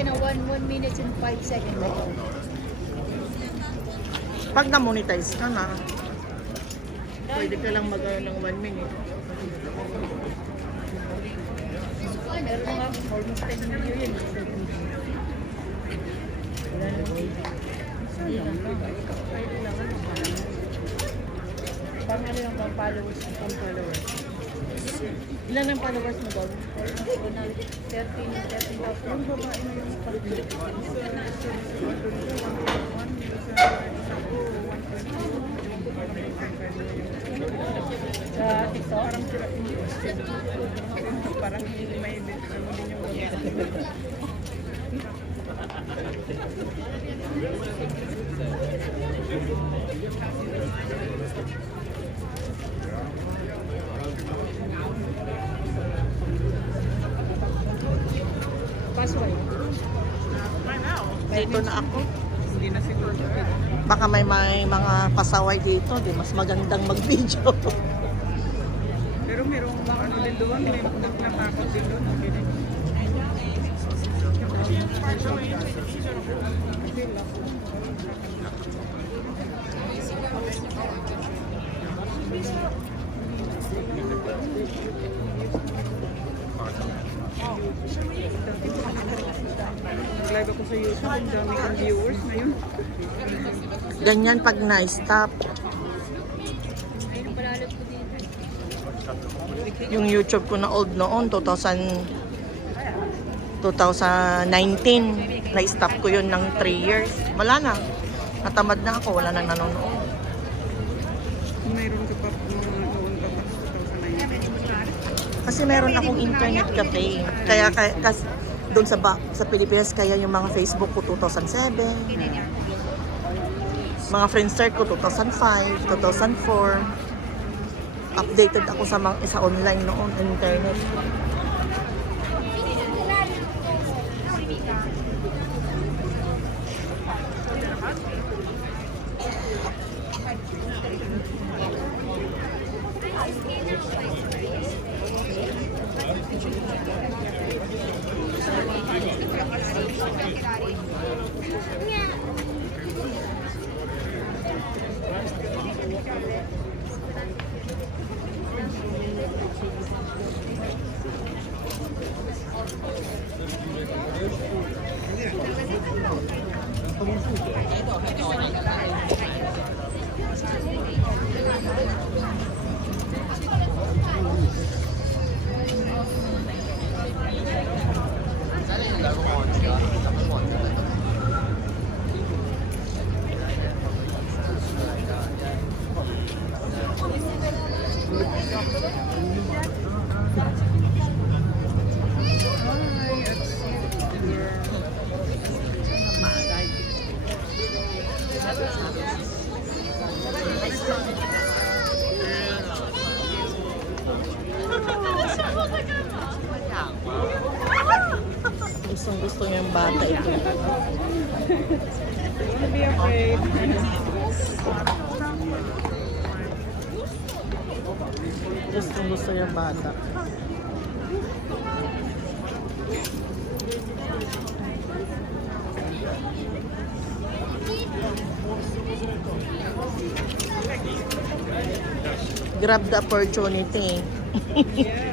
akin na 1 minutes and 5 seconds ago. Pag na-monetize ka na, pwede ka lang mag-earn ng 1 minute. Ay, meron na nga. Almost 10 million yun. Wala na. Hindi lang. Pang ano yung pang followers? Pang followers. Ilan ang followers mo doon? 13,000. Yung babae na yung sa TikTok? Parang hindi may ano din yung Password. Dito na ako. hindi na siguro. Baka may mga pasaway dito, di mas magandang mag-video. Pero merong ano din doon, may natakot din doon. Nag-live ako sa YouTube, ang dami kong viewers na yun. Ganyan pag na-stop. Ayun, palalot ko dito. Yung YouTube ko na old noon, 2019, na-stop ko yun ng 3 years. Wala na. Natamad na ako, wala nang nanonood. Mayroon ka pa noon pa pa 2019. Kasi meron akong internet cafe. Kaya doon sa Pilipinas, kaya yung mga Facebook ko 2007. Mga Friendster ko 2005, 2004. Updated ako sa online noon, internet. Gusto niya yung bata ito. Don't be afraid. Gusto yung bata. Grab the opportunity. Yeah.